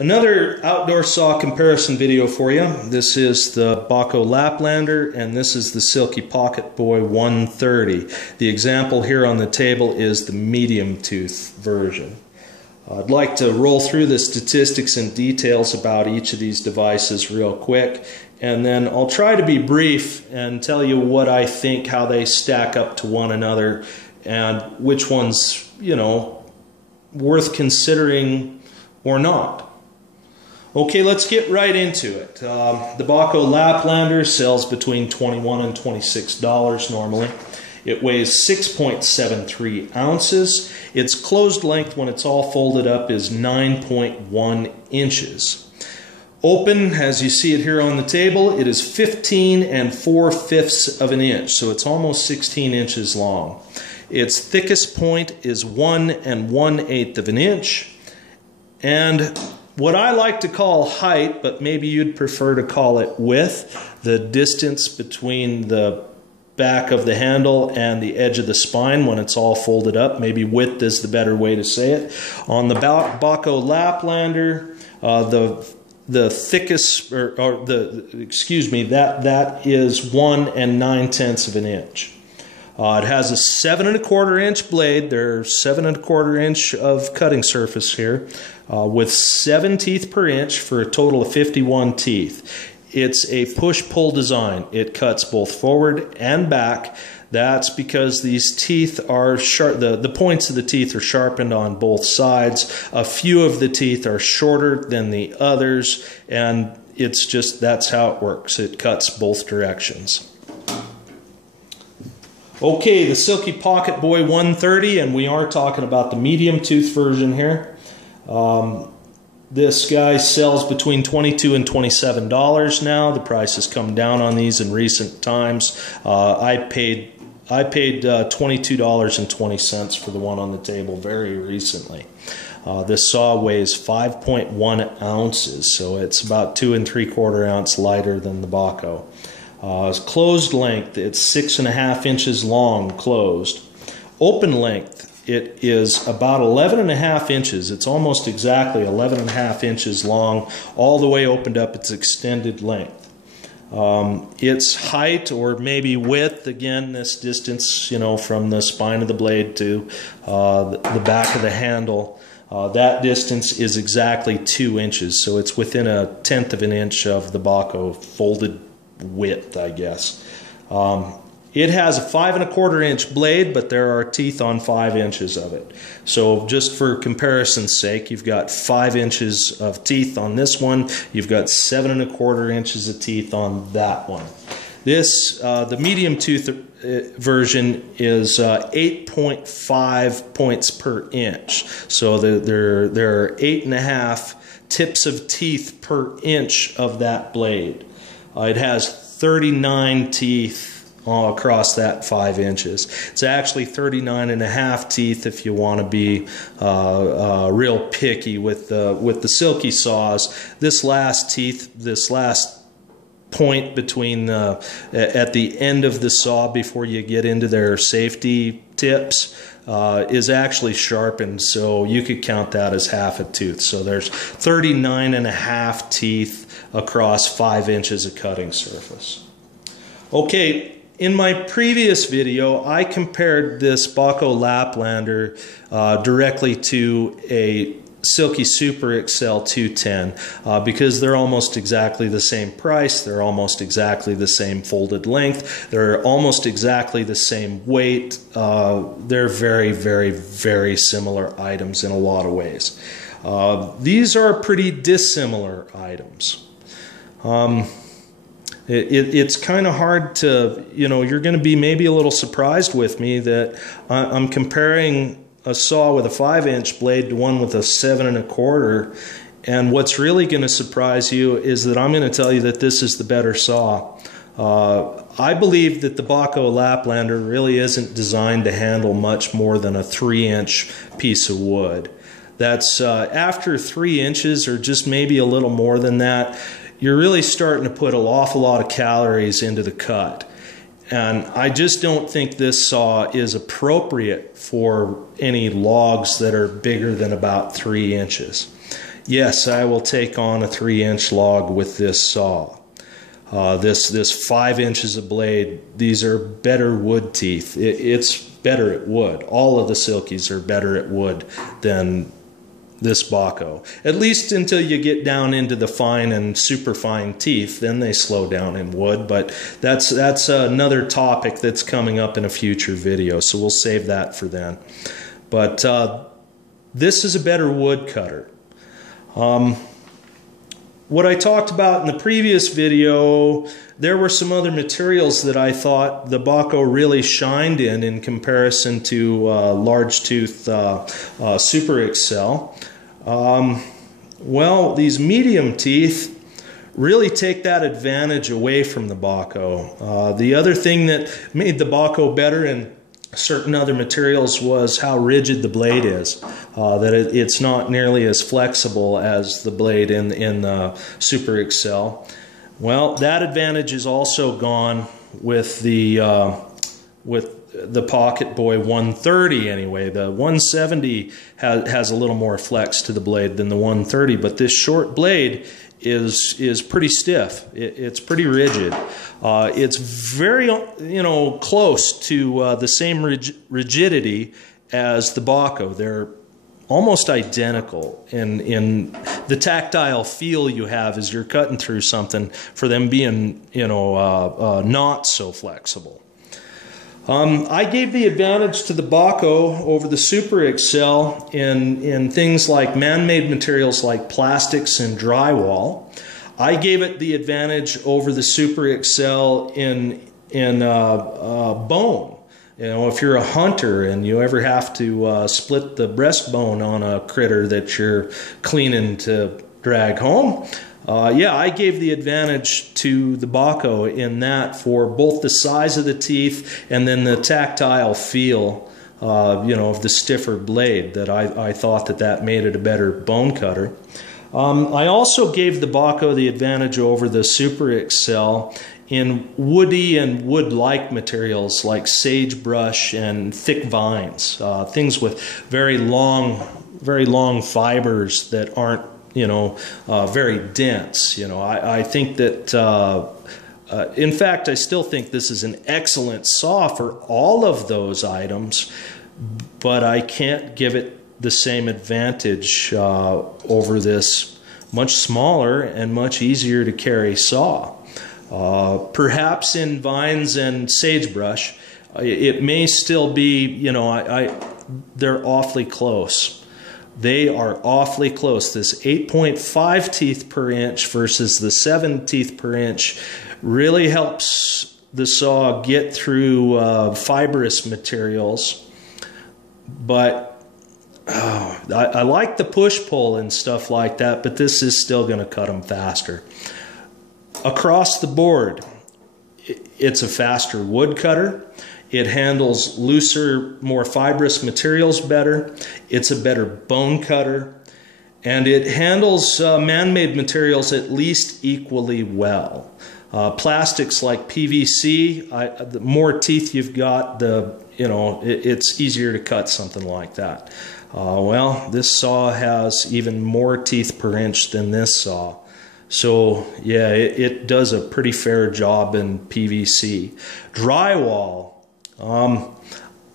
Another outdoor saw comparison video for you. This is the Bahco Laplander and this is the Silky PocketBoy 130. The example here on the table is the medium tooth version. I'd like to roll through the statistics and details about each of these devices real quick, and then I'll try to be brief and tell you what I think, how they stack up to one another, and which one's, worth considering or not. Okay, let's get right into it. The Bahco Laplander sells between $21 and $26 normally. It weighs 6.73 ounces. Its closed length when it's all folded up is 9.1 inches. Open, as you see it here on the table, it is 15 4/5 of an inch, so it's almost 16 inches long. Its thickest point is 1 1/8 of an inch, and what I like to call height, but maybe you'd prefer to call it width, the distance between the back of the handle and the edge of the spine when it's all folded up. Maybe width is the better way to say it. On the Bahco Laplander, the thickest, that is 1 9/10 of an inch. It has a 7 1/4 inch blade. There's 7 1/4 inch of cutting surface here, with 7 teeth per inch for a total of 51 teeth. It's a push-pull design. It cuts both forward and back. That's because these teeth are sharp. The points of the teeth are sharpened on both sides. A few of the teeth are shorter than the others, and it's just, that's how it works. It cuts both directions. Okay, the Silky PocketBoy 130, and we are talking about the medium tooth version here. This guy sells between $22 and $27 now. The price has come down on these in recent times. I paid $22.20 for the one on the table very recently. This saw weighs 5.1 ounces, so it's about 2 3/4 ounce lighter than the Bahco. Closed length, it's 6 1/2 inches long closed. Open length, it is about 11 1/2 inches. It's almost exactly 11 1/2 inches long, all the way opened up its extended length. Its height, or maybe width, again, this distance, from the spine of the blade to the back of the handle, that distance is exactly 2 inches. So it's within 1/10 of an inch of the Bahco folded width, I guess. It has a 5 1/4 inch blade, but there are teeth on 5 inches of it. So just for comparison's sake, you've got 5 inches of teeth on this one. You've got 7 1/4 inches of teeth on that one. This, the medium tooth version is 8.5 points per inch. So there are 8 1/2 tips of teeth per inch of that blade. It has 39 teeth all across that 5 inches. It's actually 39 1/2 teeth if you want to be real picky with the Silky saws. This last point between at the end of the saw before you get into their safety tips is actually sharpened, so you could count that as half a tooth. So there's 39 1/2 teeth across 5 inches of cutting surface. Okay, in my previous video I compared this Bahco Laplander directly to a Silky Super Excel 210 because they're almost exactly the same price, they're almost exactly the same folded length, they're almost exactly the same weight. They're very, very, very similar items in a lot of ways. These are pretty dissimilar items. It's kind of hard to, you're going to be maybe a little surprised with me that I'm comparing a saw with a 5 inch blade to one with a 7 1/4, and what's really going to surprise you is that I'm going to tell you that this is the better saw. I believe that the Bahco Laplander really isn't designed to handle much more than a 3 inch piece of wood. That's after 3 inches, or just maybe a little more than that, you're really starting to put an awful lot of calories into the cut. And I just don't think this saw is appropriate for any logs that are bigger than about 3 inches. Yes, I will take on a 3-inch log with this saw. This 5 inches of blade, these are better wood teeth. It's better at wood. All of the Silkies are better at wood than this Bahco. At least until you get down into the fine and super fine teeth, then they slow down in wood. But that's another topic that's coming up in a future video, so we'll save that for then. But this is a better wood cutter. What I talked about in the previous video, there were some other materials that I thought the Bahco really shined in comparison to large tooth Super Excel. Well, these medium teeth really take that advantage away from the Bahco. The other thing that made the Bahco better in certain other materials was how rigid the blade is. That it's not nearly as flexible as the blade in the Super Excel. Well, that advantage is also gone with the PocketBoy 130 anyway. The 170 has a little more flex to the blade than the 130, but this short blade is pretty stiff. It's pretty rigid. It's very close to the same rigidity as the Bahco. They're almost identical in the tactile feel you have as you're cutting through something, for them being not so flexible. I gave the advantage to the Bahco over the Super Excel in things like man-made materials like plastics and drywall. I gave it the advantage over the Super Excel in bone. If you're a hunter and you ever have to split the breastbone on a critter that you're cleaning to drag home, yeah, I gave the advantage to the Bahco in that, for both the size of the teeth and then the tactile feel, of the stiffer blade. That I thought that made it a better bone cutter. I also gave the Bahco the advantage over the Super Excel in woody and wood-like materials like sagebrush and thick vines, things with very long fibers that aren't very dense. I think that in fact, I still think this is an excellent saw for all of those items, but I can't give it the same advantage over this much smaller and much easier to carry saw. Perhaps in vines and sagebrush, it may still be, they're awfully close. They are awfully close. This 8.5 teeth per inch versus the 7 teeth per inch really helps the saw get through fibrous materials. But I like the push-pull and stuff like that, but this is still going to cut them faster. Across the board, it's a faster wood cutter. It handles looser, more fibrous materials better. It's a better bone cutter. And it handles man-made materials at least equally well. Plastics like PVC, the more teeth you've got, it's easier to cut something like that. Well, this saw has even more teeth per inch than this saw. So yeah, it does a pretty fair job in PVC. Drywall,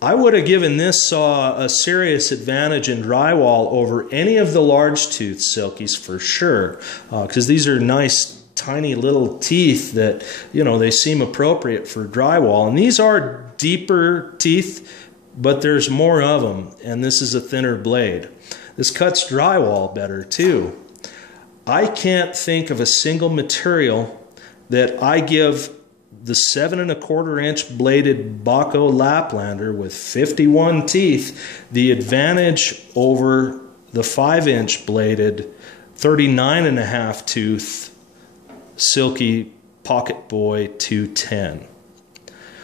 I would have given this saw a serious advantage in drywall over any of the large tooth Silkies for sure, because these are nice tiny little teeth that they seem appropriate for drywall, and these are deeper teeth, but there's more of them, and this is a thinner blade. This cuts drywall better too. I can't think of a single material that I give the 7 1/4 inch bladed Bahco Laplander with 51 teeth the advantage over the 5 inch bladed 39 1/2 tooth Silky PocketBoy 210.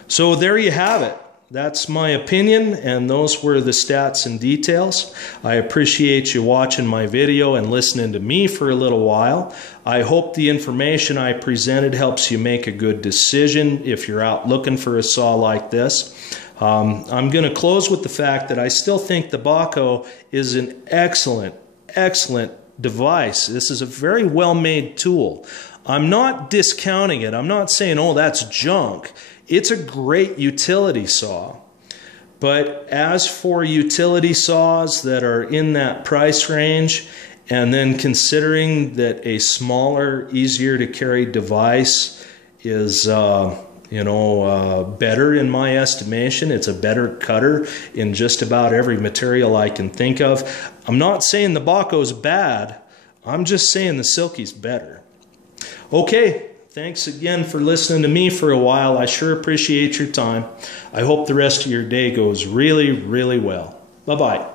So there you have it. That's my opinion, and those were the stats and details. I appreciate you watching my video and listening to me for a little while. I hope the information I presented helps you make a good decision if you're out looking for a saw like this. I'm going to close with the fact that I still think the Bahco is an excellent device. This is a very well-made tool. I'm not discounting it. I'm not saying, oh, that's junk. It's a great utility saw. But as for utility saws that are in that price range, and then considering that a smaller, easier to carry device is better in my estimation. It's a better cutter in just about every material I can think of. I'm not saying the Bahco's bad. I'm just saying the Silky's better. Okay, thanks again for listening to me for a while. I sure appreciate your time. I hope the rest of your day goes really, really well. Bye-bye.